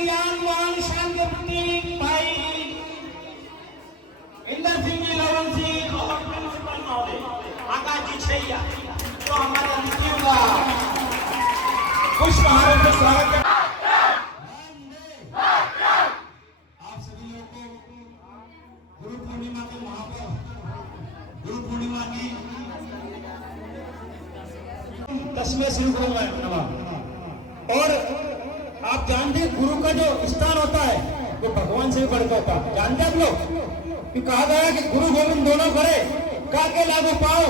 ज्ञानवान शान के प्रतीक भाई इंदर सिंह जी, लवन सिंह और प्रिंसिपल महोदय आकाश जी छैया तो हमारे अतिथियों का पुष्पहार से स्वागत करते हैं। आप सभी लोगों को गुरु पूर्णिमा के महापर्व गुरु पूर्णिमा की 10वें शुरू करूंगा। और आप जानते हैं गुरु का जो स्थान होता है वो भगवान से भी बढ़कर होता है। जानते हैं आप लोग कि कहा गया है कि गुरु गोविंद दोनों बड़े काके लागू पाओ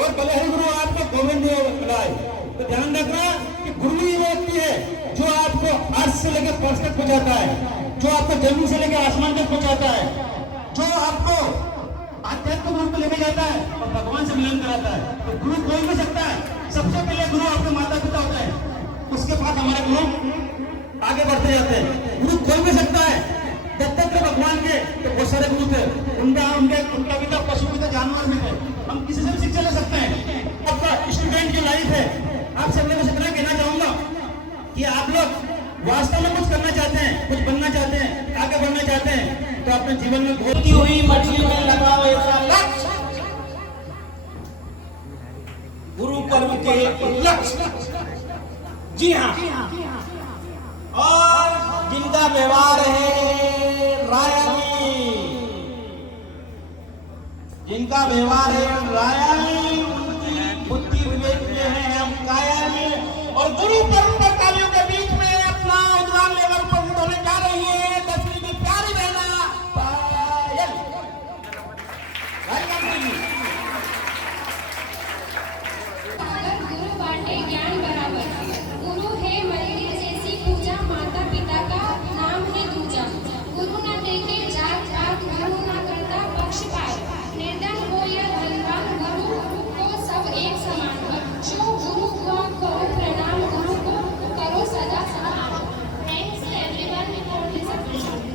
और भले ही गुरु आपको गोविंद बनाए। तो ध्यान रखना कि गुरु ही वो व्यक्ति है जो आपको अर्थ से लेकर फर्श तक पहुंचाता है, जो आपको जमीन से लेकर आसमान तक पहुंचाता है, जो आपको आध्यात्मिक रूप में लेके जाता है और भगवान से मिलन कराता है। तो गुरु कोई भी सकता है। सबसे पहले गुरु आपके माता पिता होता है, उसके बाद हमारे गुरु आगे बढ़ते जाते हैं। गुरु कोई भी सकता है। जब तक भगवान के तो बहुत सारे गुरु थे, उनका भी था, पशु भी थे, जानवर भी थे। हम किसी से भी शिक्षा ले सकते हैं। आपका स्टूडेंट की लाइफ है, आप सब लोगों से इतना कहना चाहूंगा कि आप लोग वास्तव में कुछ करना चाहते हैं, कुछ बनना चाहते हैं, आगे बढ़ना चाहते हैं तो अपने जीवन में घोलती हुई मछली में लगाओ ऐसा लक्ष्य। गुरु पर्व के लक्ष्य, जी हाँ, और जिनका व्यवहार है रायानी, जिनका व्यवहार है रायानी, उनकी बुद्धि विवेक में है हम कायानी। और गुरु पर्व पर तालियों के बीच में अपना उद्गार लेवल पर होने जा रही है 10वीं की प्यारी बहना पायल। गुरु बांटे ज्ञान बराबर, गुरु है मंदिर जैसी पूजा, माता पिता का नाम है दूजा। गुरु न देखे जात पात, गुरु न करता पक्षपात, निर्धन हो या धनवान, गुरु को सब एक समान। बच्चों गुरु को करो प्रणाम, गुरु को करो सदा सलाम। Thanks everyone for this opportunity.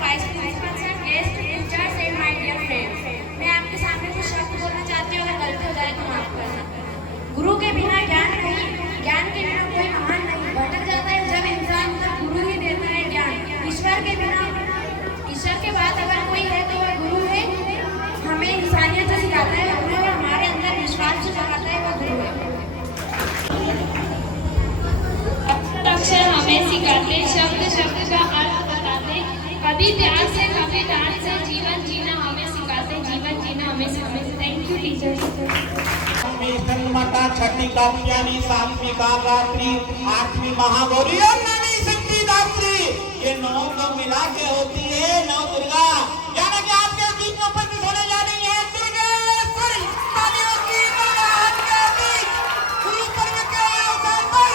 Vice principal sir, guest teachers and my dear friends, मैं आपके सामने कुछ शब्द बोलना चाहती हूँ। अगर गलती हो जाए तो माफ करना। गुरु के बिना ज्ञान नहीं, ज्ञान के बिना कोई महान नहीं। भटक जाता है जब इंसान, तो गुरु ही देता है ज्ञान। ईश्वर के बिना, ईश्वर के बाद अगर कोई है तो वह गुरु है। हमें इंसानियत जो सिखाता है गुरु है, हमारे अंदर विश्वास जो जगाता है वह गुरु है। अक्षर हमें सिखाते, शब्द शब्द का अर्थ बताते, कभी प्यार से कभी डांट से जीवन जीना हमें सिखाते, जीवन जीना हमें सिखाते। Thank you teachers. माता छठी कात्यायनी, सातवीं कालरात्रि, 8वीं महागौरी और 9वीं सिद्धिदात्री, ये 9 को मिला के होती है 9 दुर्गा। यानी कि आपके बीच में उपस्थित होने जा रही है दुर्गेश्वरी। तालियों की गड़गड़ाहट के बीच गुरु पर्व के अवसर पर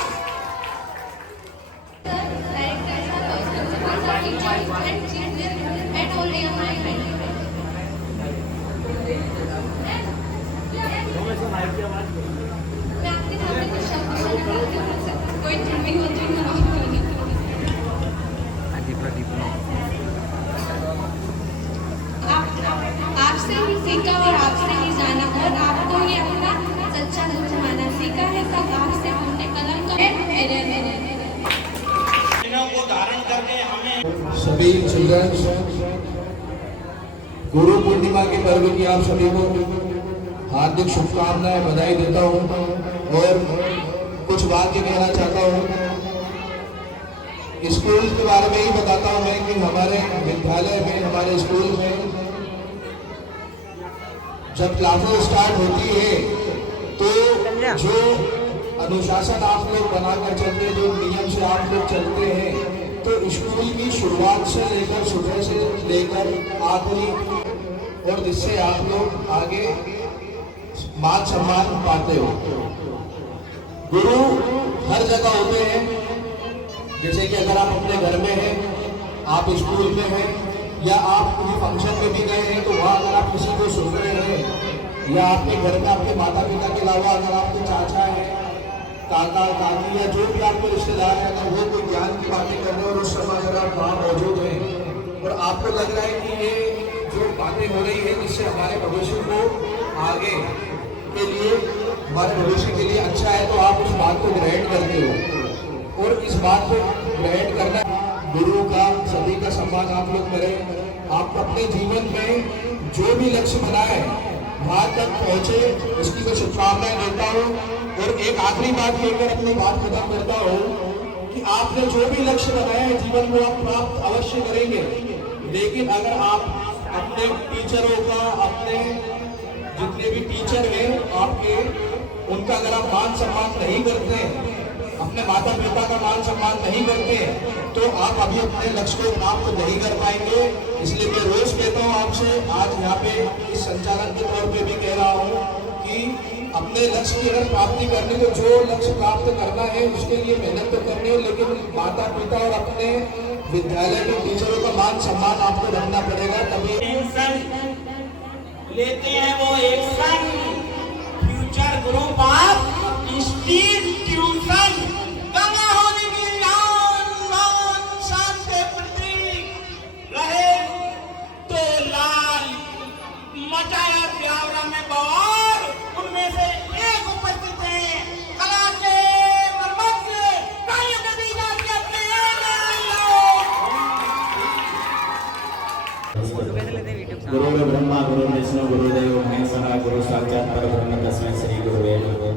आपसे ही सीखा और आपसे ही जाना, और आपको ही अपना सच्चा गुरु माना। सीखा है तब आपसे हमने कलम का को धारण करके हमें सभी चिल्ड्रंस, गुरु पूर्णिमा के पर्व की आप सभी को हार्दिक शुभकामनाएं, बधाई देता हूं और कुछ बात ये कहना चाहता हूं। स्कूल के बारे में ही बताता हूं मैं कि हमारे विद्यालय में, हमारे स्कूल में जब क्लासेस स्टार्ट होती है तो जो अनुशासन आप लोग बनाकर चलते हैं, जो नियम से आप लोग चलते हैं, तो स्कूल की शुरुआत से लेकर सुबह से लेकर आखिरी, और जिससे आप लोग आगे मान सम्मान पाते हो। गुरु हर जगह होते हैं, जैसे कि अगर आप अपने घर में हैं, आप स्कूल में हैं, या आप किसी फंक्शन में भी गए हैं तो वहाँ अगर आप किसी को सुन रहे हैं, या आपके घर में आपके माता पिता के अलावा अगर आपके चाचा हैं, काका काकी या जो भी आपके रिश्तेदार हैं, अगर वो कोई ज्ञान की बातें कर रहे हैं और उस समय अगर आप वहाँ मौजूद हैं और आपको लग रहा है कि ये जो बातें हो रही है जिससे हमारे भविष्य को आगे के लिए हमारे भविष्य के लिए अच्छा है, तो आप उस बात को ग्रहण करते हो। और इस बात को ग्रहण करना, गुरु का, सभी का सम्मान आप लोग करें। आप अपने जीवन में जो भी लक्ष्य बनाए वहां तक पहुंचे, उसकी मैं शुभकामनाएं देता हूँ। और एक आखिरी बात कहकर अपनी बात खत्म करता हूँ कि आपने जो भी लक्ष्य बनाया है जीवन को आप प्राप्त अवश्य करेंगे, लेकिन अगर आप अपने टीचरों का, अपने जितने भी टीचर हैं आपके, उनका अगर आप मान सम्मान नहीं करते हैं, अपने माता पिता का मान सम्मान नहीं करते हैं, तो आप अभी अपने लक्ष्य को प्राप्त नहीं कर पाएंगे। इसलिए मैं रोज कहता हूँ आपसे, आज यहाँ पे इस संचालन के तौर पे भी कह रहा हूँ कि अपने लक्ष्य की अगर प्राप्ति करने को, जो लक्ष्य प्राप्त करना है उसके लिए मेहनत तो करनी है, लेकिन माता पिता और अपने विद्यालय के टीचरों का मान सम्मान आपको रखना पड़ेगा, तभी लेते हैं वो action. Future group of institution Ganga होने की लान मान शान के प्रतीक रहे तो लाल मचाया ब्यावरा में बवाल। उनमें से एक उपस्थित है कला के मर्मज्ञ तालियों के दी जाती अपने गुरु ब्रह्मा गुरु विष्णु गुरुदेव महेश्वर गुरु साक्षात परब्रह्म तस्मै श्री गुरुवे नमः।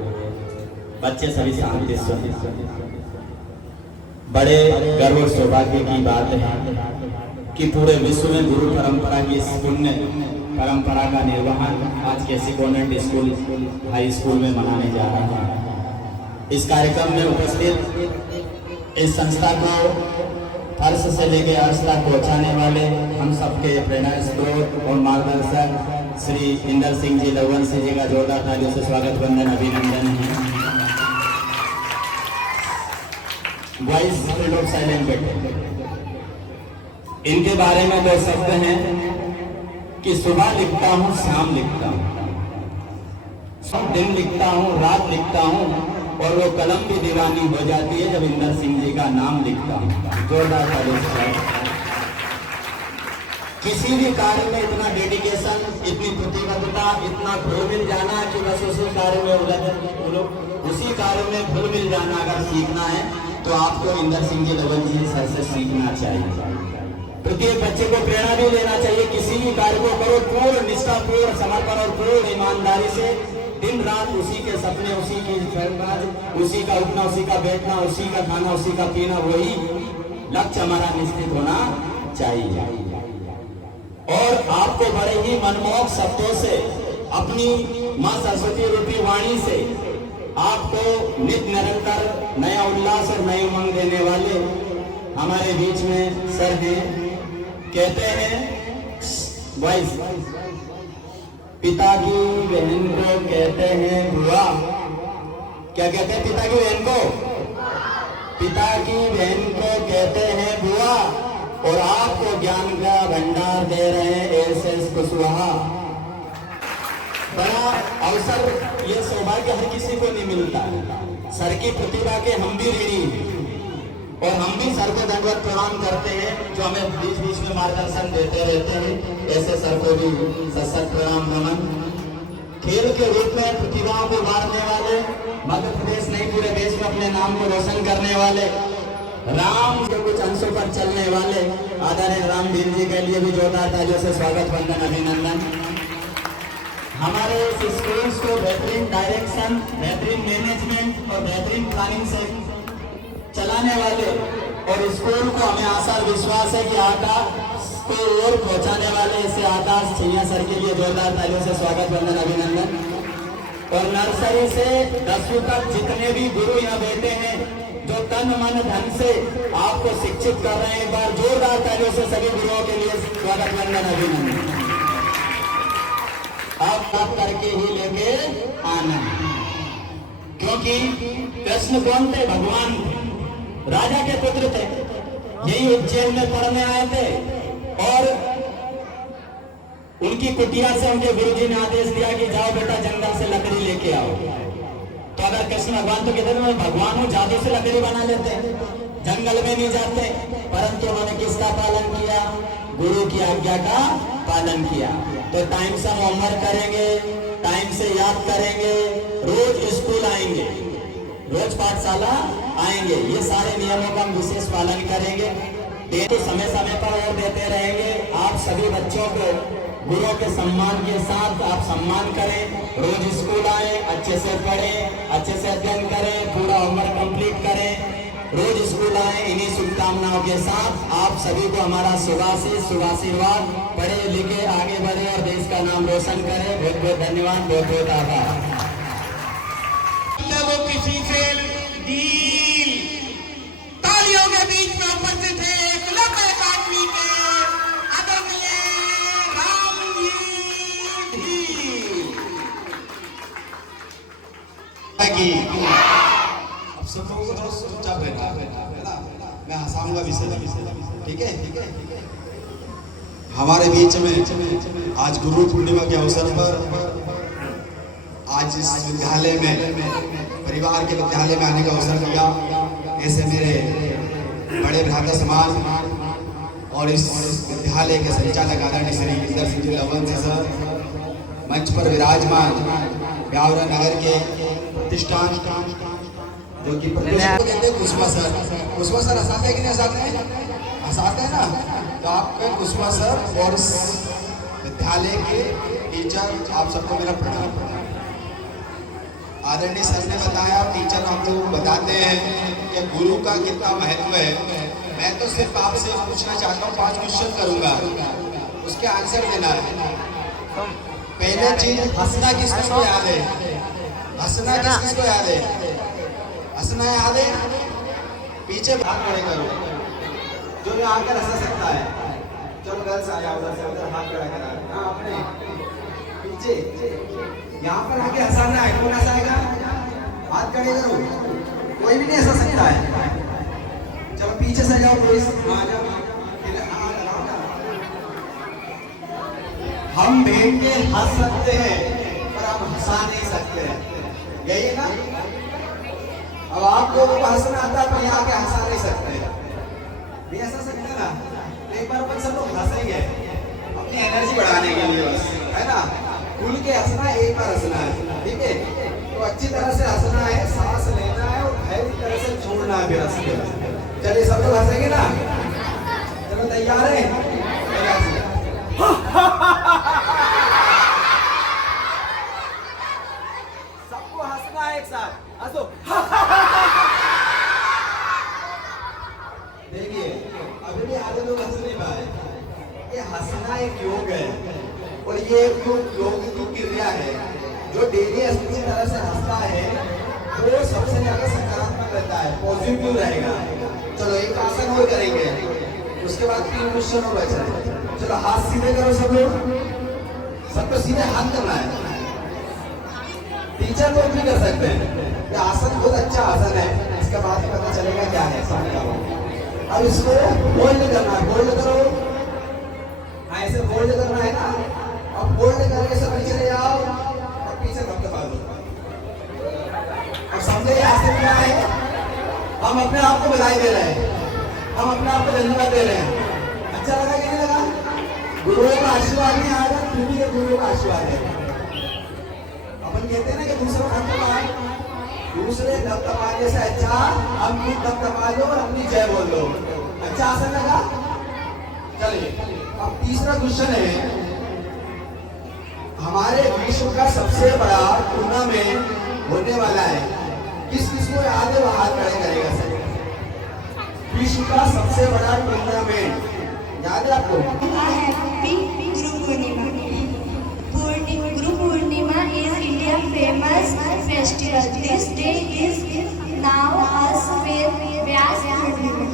बच्चे सभी शांति से। बड़े गर्व और सौभाग्य की बात है कि पूरे विश्व में गुरु परंपरा की इस पुण्य परंपरा का निर्वहन आज के कॉन्वेंट स्कूल हाई स्कूल में मनाने जा रहा है। इस कार्यक्रम में उपस्थित इस संस्था को फर्श से लेकर अर्श तक पहुँचाने वाले हम सबके प्रेरणा स्रोत और मार्गदर्शक श्री इंदर सिंह जी लवंशी जी का जोरदार तालियों से स्वागत वंदन अभिनंदन है। वॉइस लोग साइलेंट बैठे। इनके बारे में दो शब्द हैं कि सुबह लिखता हूँ, शाम लिखता हूँ, सब दिन लिखता हूँ, रात लिखता हूँ, और वो कलम भी दीवानी हो जाती है जब इंदर सिंह जी का नाम लिखता हूँ। जोरदार तालियां। किसी भी कार्य में इतना डेडिकेशन, इतनी प्रतिबद्धता, इतना घुल मिल जाना कि बस उसी कार्य में उसी कार्य में घुल मिल जाना अगर सीखना है तो आपको इंदर सिंह जी लवंशी जी सर से सीखना चाहिए। प्रत्येक बच्चे को प्रेरणा भी लेना चाहिए। किसी भी कार्य को करो पूर्ण निष्ठा, पूर्ण समर्पण और पूर्ण ईमानदारी से, दिन रात उसी के सपने, उसी की उसी का उठना, उसी का बैठना, उसी का खाना, उसी का पीना, वही लक्ष्य हमारा निश्चित होना चाहिए। और आपको बड़े ही मनमोहक शब्दों से, अपनी मां सरस्वती रूपी वाणी से आपको नित निरंतर नया उल्लास और नई उमंग देने वाले हमारे बीच में सर हैं। कहते हैं वॉइस, पिता की बहन को कहते हैं बुआ। क्या कहते हैं पिता की बहन को? पिता की बहन को कहते हैं बुआ, और आपको ज्ञान का भंडार दे रहे हैं एस कुशवाहा। बड़ा अवसर, ये सौभाग्य हर किसी को नहीं मिलता। सर की प्रतिभा के हम भी ऋणी हैं, और हम भी सर को दंडवत प्रणाम करते हैं जो हमें बीच बीच में मार्गदर्शन देते रहते हैं। ऐसे सर को भी सशक्त प्रणाम नमन। खेल के रूप में प्रतिभाओं को उभारने वाले, मध्य प्रदेश नहीं पूरे देश में अपने नाम को रोशन करने वाले, राम के कुछ अंशों पर चलने वाले आदरणीय रामवीर जी के लिए भी जोरदार तालियों से स्वागत वंदन अभिनंदन। हमारे इस स्कूल को बेहतरीन डायरेक्शन, बेहतरीन मैनेजमेंट और बेहतरीन प्लानिंग से चलाने वाले, और स्कूल को हमें आशा और विश्वास है कि आकाश को और पहुंचाने वाले ऐसे आकाश छैया सर के लिए जोरदार तालियों से स्वागत वंदन अभिनंदन। और नर्सरी से 10वीं तक जितने भी गुरु यहाँ बैठे हैं जो तन मन धन से आपको शिक्षित कर रहे हैं, एक बार जोरदार तालियों से सभी गुरुओं के लिए स्वागत वंदन अभिनंदन। आप करके ही लेके आना, क्योंकि कृष्ण कौन थे? भगवान थे, राजा के पुत्र थे। यही उज्जैन में पढ़ने आए थे, और उनकी कुटिया से उनके गुरुजी ने आदेश दिया कि जाओ बेटा जंगल से लकड़ी लेके आओ। तो अगर कृष्ण भगवान तो कहते मैं भगवान हूँ, जादू से लकड़ी बना लेते, जंगल में नहीं जाते, परंतु उन्होंने किसका पालन किया? गुरु की आज्ञा का पालन किया। तो टाइम से हम होमवर्क करेंगे, टाइम से याद करेंगे, रोज स्कूल आएंगे, रोज पाठशाला आएंगे। ये सारे नियमों का हम विशेष पालन करेंगे। तो समय समय पर और देते रहेंगे। आप सभी बच्चों को गुरुओं के सम्मान के साथ आप सम्मान करें। रोज स्कूल आए, अच्छे से पढ़ें, अच्छे से अध्ययन करें, पूरा होमवर्क कंप्लीट करें। रोज स्कूल आए। इन्हीं शुभकामनाओं के साथ आप सभी को हमारा शुभाशीष, शुभाशीर्वाद। पढ़े लिखे आगे बढ़े और देश का नाम रोशन करें। बहुत बहुत धन्यवाद, बहुत बहुत आभार। वो किसी से डील तालियों के बीच में उपस्थित है एकलव्य अकादमी के आदरणीय रामजी अब सब लोगों को थोड़ा चुपचाप बैठा है ना, मैं हंसाऊंगा भी सही, ठीक है? हमारे बीच में आज गुरु पूर्णिमा के अवसर पर आज इस विद्यालय में परिवार के विद्यालय में आने का अवसर दिया। ऐसे मेरे बड़े भ्राता समान और इस विद्यालय के संचालक आदरणीय श्री इंदर सिंह जी लवंशी सर, मंच पर विराजमान ब्यावरा नगर के प्रतिष्ठान जो कि कहते हैं कुशवा सर हंसाते हैं कि नहीं हंसाते हैं? हंसाते हैं ना। तो आपके कुशवा सर और इस विद्यालय के टीचर, आप सबको मेरा प्रणाम। आदरणीय सर ने बताया, टीचर हम लोग बताते हैं कि गुरु का कितना महत्व है। मैं तो सिर्फ आपसे पूछना चाहता हूँ, 5 क्वेश्चन करूँगा, उसके आंसर देना है। पहले चीज, हंसना किसको याद है? हंसना किसको याद है? हंसना याद है? पीछे हाथ खड़े करो जो यहाँ आकर हंसा सकता है। चलो गर्ल्स आ जाओ, उधर से उधर हाथ खड़ा करा। हाँ, अपने पीछे यहाँ पर आके हंसाना है। कौन हंसाएगा? हाथ खड़े करो, कोई भी नहीं हंसा सकता है। चलो पीछे से जाओ, कोई आ जाओ। हम बैठ के हंस सकते हैं पर हम हंसा नहीं सकते हैं, यही है ना? अब आप लोगों को हंसना आता है पर यहाँ के हंसा नहीं सकते, नहीं हंसा सकते ना? एक बार अपन सब लोग हंसेंगे अपनी एनर्जी बढ़ाने के लिए, बस, है ना? खुल के हंसना, एक बार हंसना है, ठीक है? तो अच्छी तरह से हंसना है, सांस लेना है और गहरी तरह से छोड़ना है फिर हंसते। चलिए सब लोग हंसेंगे ना? चलो तैयार है? सबको हंसना है एक साथ, हंसो। देखिए अभी भी आधे लोग हंस नहीं पाए। ये हंसना एक योग है और ये योग की क्रिया है। जो डेली अच्छी तरह से हंसता है वो सबसे ज्यादा सकारात्मक रहता है, पॉजिटिव रहेगा। चलो एक आसन और करेंगे, उसके बाद 3 क्वेश्चन और बचा है। चलो हाथ सीधे करो सब लोग, सबको सीधे हाथ करना है। टीचर लोग भी कर सकते हैं। ये आसन बहुत अच्छा आसन है, इसके बाद पता चलेगा क्या है। अब इसको होल्ड करना है, होल्ड करो। हाँ, ऐसे होल्ड करना है ना। अब होल्ड करके सब नीचे ले जाओ और पीछे धपधपा दो। और समझे ये आसन क्या है? हम अपने आप को बधाई दे रहे हैं, हम अपने आप को धन्यवाद दे रहे हैं। अच्छा लगा कि नहीं लगा? गुरुओं का आशीर्वाद नहीं आएगा, पीढ़ी के गुरुओं का आशीर्वाद है। अपन कहते हैं ना कि दूसरा धपधपाए, दूसरे धपधपाने से अच्छा हम खुद धपधपा लो और अपनी जय बोल लो। अच्छा आसन लगा? चलिए अब तीसरा क्वेश्चन है। हमारे विश्व का सबसे बड़ा टूर्नामेंट होने वाला है, किस किस को याद है? वो हाथ खड़े करेगा सर। विश्व का सबसे बड़ा टूर्नामेंट याद है आपको? Guru Purnima is India famous festival. This day is now us with Vyas Purnima.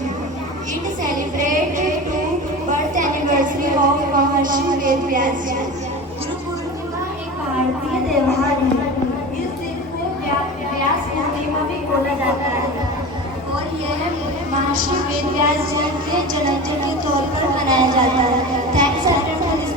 It celebrates the birth anniversary of Maharshi Ved Vyas ji. Guru Purnima एक भारतीय त्योहार है। इस दिन को व्यास पूर्णिमा भी बोला जाता है और यह महर्षि वेद व्यास जी के जन्मदिन के तौर पर मनाया जाता है। Thanks for this.